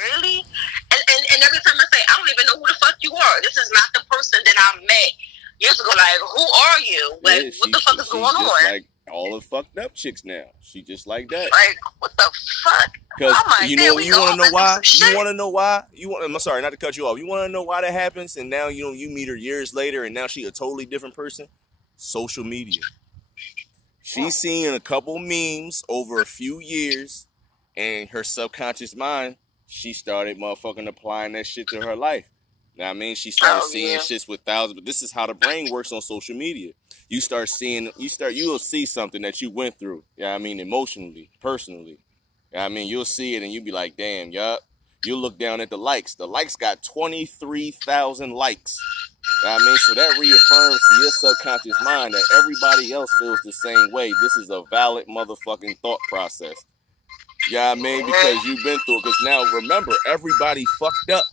Really? And every time I say, I don't even know who the fuck you are. This is not the person that I met years ago. Like, who are you? Like, yeah, what the fuck is going on? Like all the fucked up chicks now. She just like that. Like, what the fuck? Because you want to know why? You want to know why? I'm sorry, not to cut you off. You want to know why that happens? And now you meet her years later, and now she a totally different person. Social media. She's seen a couple memes over a few years, and her subconscious mind, she started motherfucking applying that shit to her life. Now, I mean, she started seeing shits with thousands, but this is how the brain works on social media. You will see something that you went through. Yeah, I mean, emotionally, personally. Yeah, I mean, you'll see it and you'll be like, damn, yup. You'll look down at the likes. The likes got 23,000 likes. I mean, so that reaffirms to your subconscious mind that everybody else feels the same way. This is a valid motherfucking thought process. Yeah, I mean, because you've been through it. Because now, remember, everybody fucked up.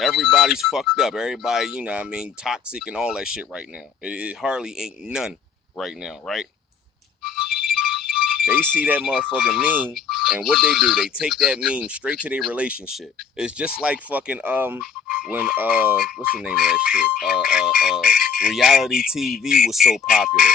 Everybody's fucked up. Everybody, toxic and all that shit right now. It hardly ain't none right now, right? They see that motherfucking meme, and what they do, they take that meme straight to their relationship. It's just like fucking, when, what's the name of that shit? Reality TV was so popular.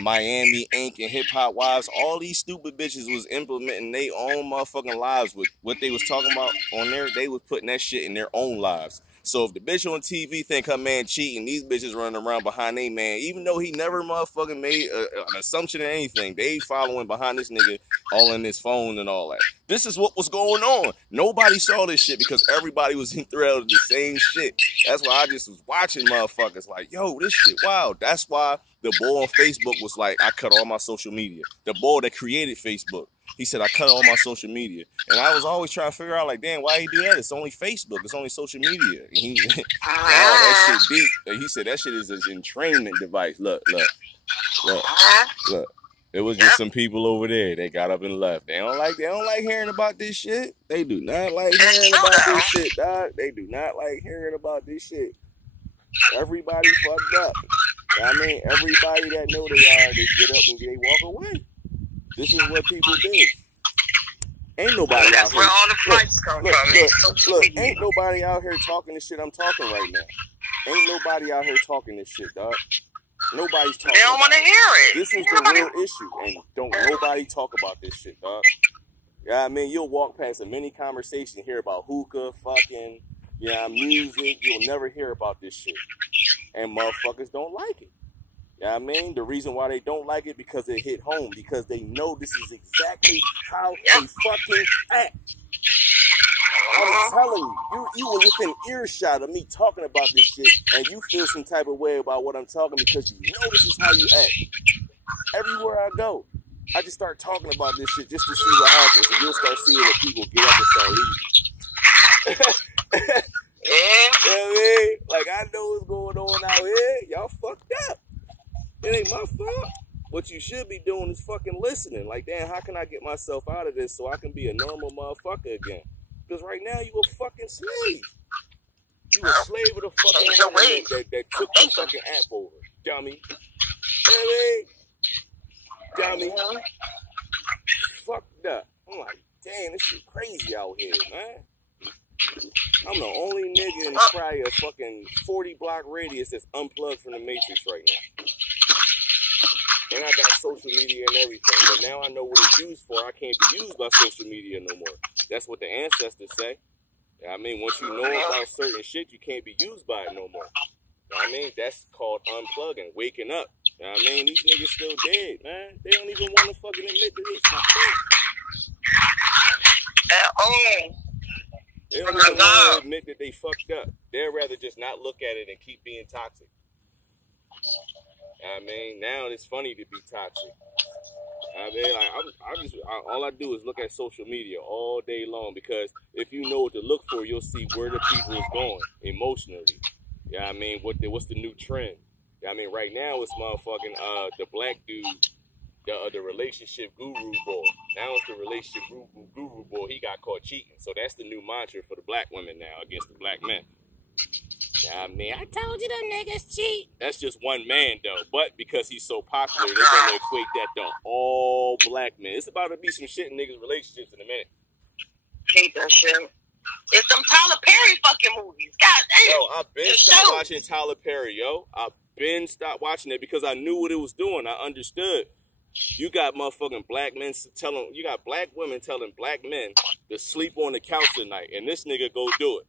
Miami Ink and Hip Hop Wives, all these stupid bitches was implementing their own motherfucking lives with what they was talking about on there. They was putting that shit in their own lives. So if the bitch on TV think her man cheating, these bitches running around behind they man, even though he never motherfucking made an assumption or anything, they following behind this nigga all in his phone and all that. This is what was going on. Nobody saw this shit because everybody was enthralled in the same shit. That's why I just was watching motherfuckers like, yo, this shit, wow. That's why the boy on Facebook was like, I cut all my social media. The boy that created Facebook, he said, I cut all my social media. And I was always trying to figure out, like, damn, why he do that? It's only Facebook. It's only social media. And he, that shit deep. And he said, that shit is an entrainment device. Look. It was just some people over there. They got up and left. They don't like hearing about this shit. They do not like hearing about this shit, dog. They do not like hearing about this shit. Everybody fucked up. I mean, everybody that know they are, they get up and they walk away. This is what people do. Ain't nobody out here. That's where all the fights come from. Look, ain't nobody out here talking this shit I'm talking right now. Ain't nobody out here talking this shit, dog. Nobody's talking. They don't want to hear it. This is the real issue, and don't nobody talk about this shit, dog. Yeah, I mean, you'll walk past a mini conversation, hear about hookah, fucking, music. You'll never hear about this shit, and motherfuckers don't like it. Yeah, I mean, the reason why they don't like it because it hit home, because they know this is exactly how they fucking act. I'm telling you were within earshot of me talking about this shit, and you feel some type of way about what I'm talking because you know this is how you act. Everywhere I go, I just start talking about this shit just to see what happens, and you'll start seeing that people get up and start leaving. You know what I mean? Like, I know what's going on out here. Y'all fucked up. It ain't my fault. What you should be doing is fucking listening. Like, damn, how can I get myself out of this so I can be a normal motherfucker again? Because right now, you a fucking slave. You a slave of the fucking that took the fucking app over. Dummy. You know what I mean? Dummy. Fucked up. I'm like, damn, this shit crazy out here, man. I'm the only nigga in probably a fucking 40-block radius that's unplugged from the Matrix right now. And I got social media and everything. But now I know what it's used for. I can't be used by social media no more. That's what the ancestors say. I mean, once you know about certain shit, you can't be used by it no more. I mean, that's called unplugging, waking up. I mean, these niggas still dead, man. They don't even want to fucking admit that they fucked up. At all. They don't even want to admit that they fucked up. They'd rather just not look at it and keep being toxic. I mean, now it's funny to be toxic. I mean, like, all I do is look at social media all day long because if you know what to look for, you'll see where the people is going emotionally. Yeah, I mean, what's the new trend? Yeah, I mean, right now it's motherfucking the black dude, the relationship guru boy. Now it's the relationship guru boy. He got caught cheating, so that's the new mantra for the black women now against the black men. I mean, I told you them niggas cheat. That's just one man, though. But because he's so popular, they're going to equate that to all black men. It's about to be some shit in niggas' relationships in a minute. hate that shit. It's some Tyler Perry fucking movies. God damn. Yo, I've been stopped watching Tyler Perry, yo. I've been stopped watching it because I knew what it was doing. I understood. You got motherfucking black men you got black women telling black men to sleep on the couch tonight, and this nigga go do it.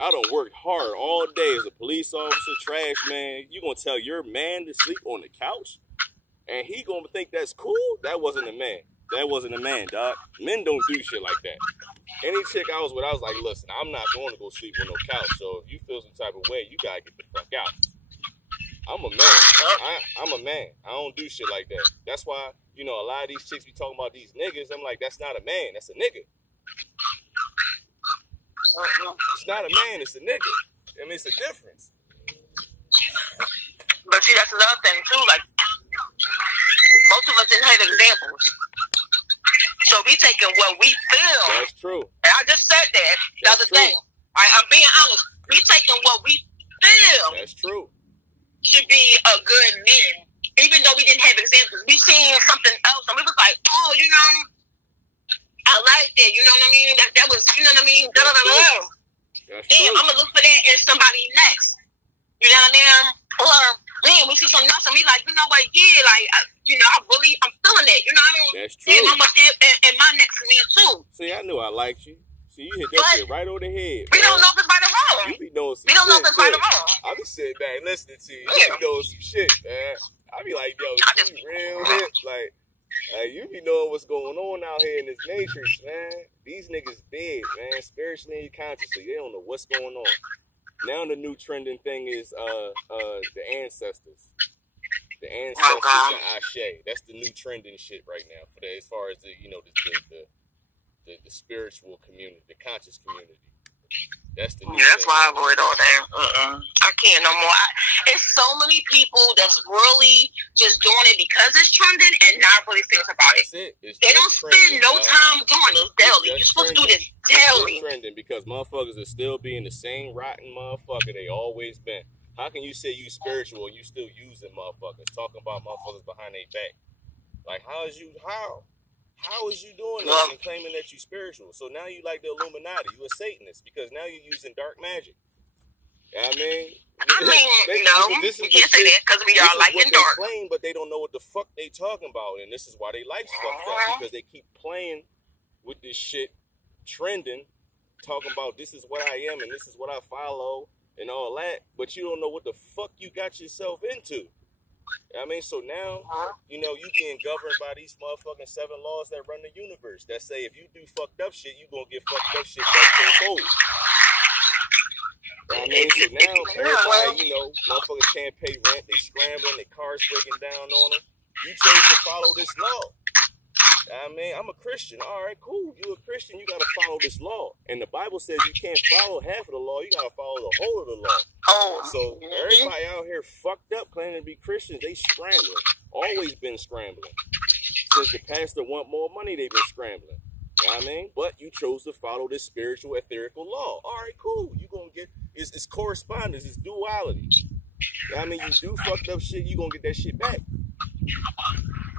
I done worked hard all day as a police officer, trash man. You gonna tell your man to sleep on the couch? And he gonna think that's cool? That wasn't a man. That wasn't a man, dog. Men don't do shit like that. Any chick I was with, I was like, listen, I'm not going to go sleep on no couch. So if you feel some type of way, you gotta get the fuck out. I'm a man. I'm a man. I don't do shit like that. That's why, you know, a lot of these chicks be talking about these niggas. I'm like, that's not a man. That's a nigga. It's not a man. It's a nigga. I mean, it's a difference. But see, that's another thing, too. Like, most of us didn't have examples. So we taking what we feel. That's true. And I just said that. The other thing. I'm being honest. We taking what we feel. That's true. Should be a good man. Even though we didn't have examples. We seen something else and we was like, oh, you know, I like that. You know what I mean? That was, you know what I mean? Damn, I'm going to look for that in somebody next. You know what I mean? Or, damn, we see something else and we like, you know what? Yeah, like, you know, I'm feeling that. You know what I mean? That's true. Damn, I'm going to in my next man too. See, I knew I liked you. See, you hit that shit right over the head. We don't know if it's right or wrong. You be knowing some we don't shit, know if it's right or wrong. I be sitting back listening to you. Yeah. You be knowing some shit, man. I be like, yo, you real hip. Like, you be knowing what's going on out here in this matrix, man. These niggas dead, man, spiritually and consciously. They don't know what's going on. Now the new trending thing is the ancestors. The ancestors and Ashe. That's the new trending shit right now for as far as the, you know, the spiritual community, the conscious community. That's the new that's thing. why I avoid all that. I can't no more. It's so many people that's really just doing it because it's trending and not really serious about it. They don't spend no time doing it daily. You're supposed to do this daily. It's trending because motherfuckers are still being the same rotten motherfucker they always been. How can you say you spiritual and you still using motherfuckers, talking about motherfuckers behind their back? Like, how is you doing this and claiming that you spiritual? So now you like the Illuminati. You a Satanist because now you're using dark magic. You know what I mean? We can't say that because we are like in dark. They claim, but they don't know what the fuck they talking about, and this is why they life's fucked up because they keep playing with this shit, trending, talking about this is what I am and this is what I follow and all that, but you don't know what the fuck you got yourself into. I mean, so now, you know, you being governed by these motherfucking 7 laws that run the universe that say if you do fucked up shit, you gonna get fucked up shit back tenfold. I mean, so now, everybody, you know, motherfuckers can't pay rent, they scrambling, their cars breaking down on them. You chose to follow this law. I mean, I'm a Christian. All right, cool. You a Christian, you got to follow this law. And the Bible says you can't follow half of the law. You got to follow the whole of the law. So everybody out here fucked up claiming to be Christians, they scrambling. Always been scrambling. Since the pastor want more money, they've been scrambling. You know what I mean? But you chose to follow this spiritual, etherical law. All right, cool. You going to get, it's correspondence, it's duality. You know what I mean? You do fucked up shit, you going to get that shit back.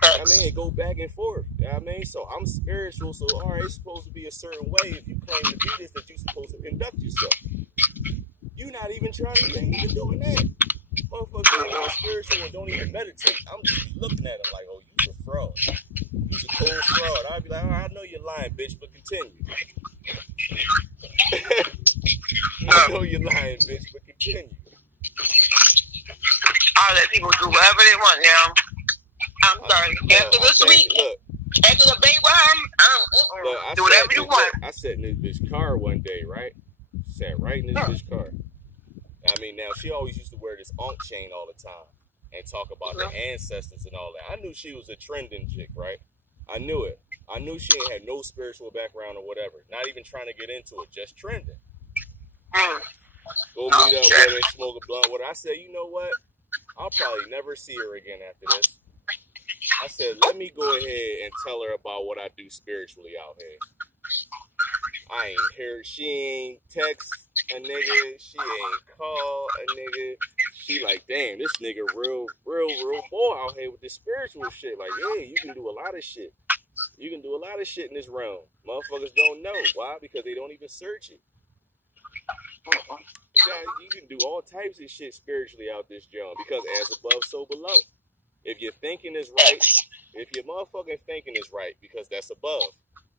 I mean, it go back and forth. You know what I mean? So I'm spiritual, so all right, it's supposed to be a certain way. If you claim to be this, that you're supposed to conduct yourself. You're not even trying to even doing that. Motherfuckers are spiritual and don't even meditate. I'm just looking at them like, oh, you's a fraud. You's a cold fraud. I'd be like, all right, I know you're lying, bitch, but continue. I know you're lying, bitch, but continue. I'll let people do whatever they want now. I'm sorry. After this week, after the debate with him, do whatever you want. I sat in this bitch car one day, right? Sat right in this bitch car. I mean, now, she always used to wear this ankh chain all the time and talk about the ancestors and all that. I knew she was a trending chick, right? I knew it. I knew she ain't had no spiritual background or whatever. Not even trying to get into it, just trending. Go meet up with her, smoke a blunt with her. I said, you know what? I'll probably never see her again after this. I said, let me go ahead and tell her about what I do spiritually out here. I ain't heard, she ain't text a nigga, she ain't call a nigga. She like, damn, this nigga real boy out here with this spiritual shit. Like, yeah, you can do a lot of shit. You can do a lot of shit in this realm. Motherfuckers don't know. Why? Because they don't even search it. You can do all types of shit spiritually out this joint. Because as above, so below. If your thinking is right, if your motherfucking thinking is right, because that's above.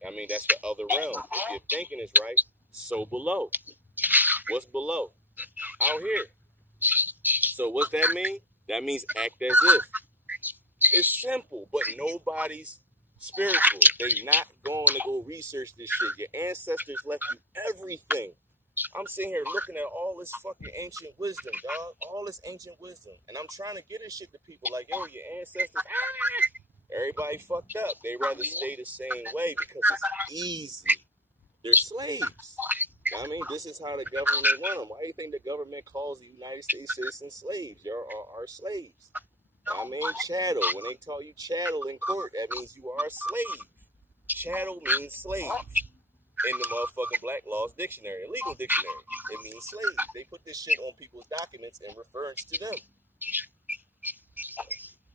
I mean, that's the other realm. If your thinking is right, so below. What's below? Out here. So what's that mean? That means act as if. It's simple, but nobody's spiritual. They not going to go research this shit. Your ancestors left you everything. I'm sitting here looking at all this fucking ancient wisdom, dog. All this ancient wisdom. And I'm trying to get this shit to people like, yo, your ancestors, everybody fucked up. They rather stay the same way because it's easy. They're slaves. I mean, this is how the government run them. Why do you think the government calls the United States citizens slaves? You're our slaves. I mean, chattel. When they call you chattel in court, that means you are a slave. Chattel means slave. In the motherfucking Black Laws Dictionary, a legal dictionary, it means slave. They put this shit on people's documents in reference to them.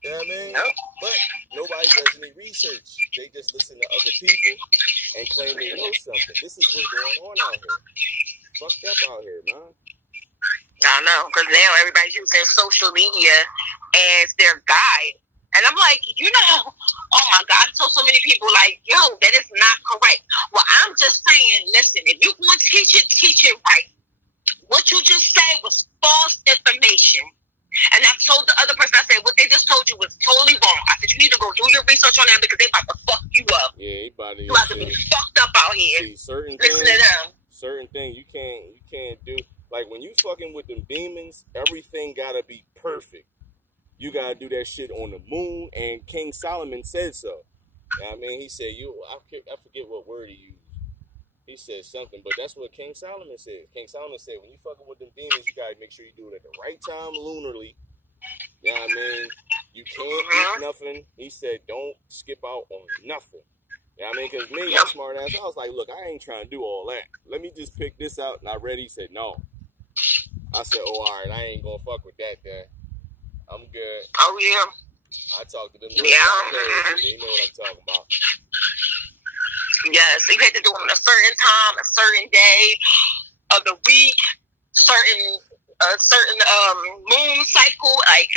You know what I mean? But nobody does any research. They just listen to other people and claim they know something. This is what's going on out here. Fucked up out here, man. I know, because now everybody's using social media as their guide. And I'm like, oh my God, I told so many people, like, yo, that is not correct. Well, I'm just saying, listen, if you want to teach it right. What you just said was false information. And I told the other person, I said, what they just told you was totally wrong. I said, you need to go do your research on that because they about to fuck you up. Yeah, you about to be fucked up out here. See, listen to them. Certain things you can't do. Like when you fucking with them demons, everything gotta be perfect. You gotta do that shit on the moon, and King Solomon said so. You know what I mean, he said, I forget what word he used. He said something, but that's what King Solomon said. King Solomon said, when you fucking with them demons, you gotta make sure you do it at the right time lunarly. You know what I mean? You can't eat nothing. He said, don't skip out on nothing. You know what I mean? Because me, I'm smart ass. I was like, look, I ain't trying to do all that. Let me just pick this out. And I read it. He said, no. I said, oh, all right, I ain't gonna fuck with that, then. I'm good. Oh, yeah. I talk to them. Yeah. They know what I'm talking about. Yes, you had to do it on a certain time, a certain day of the week, certain moon cycle. Like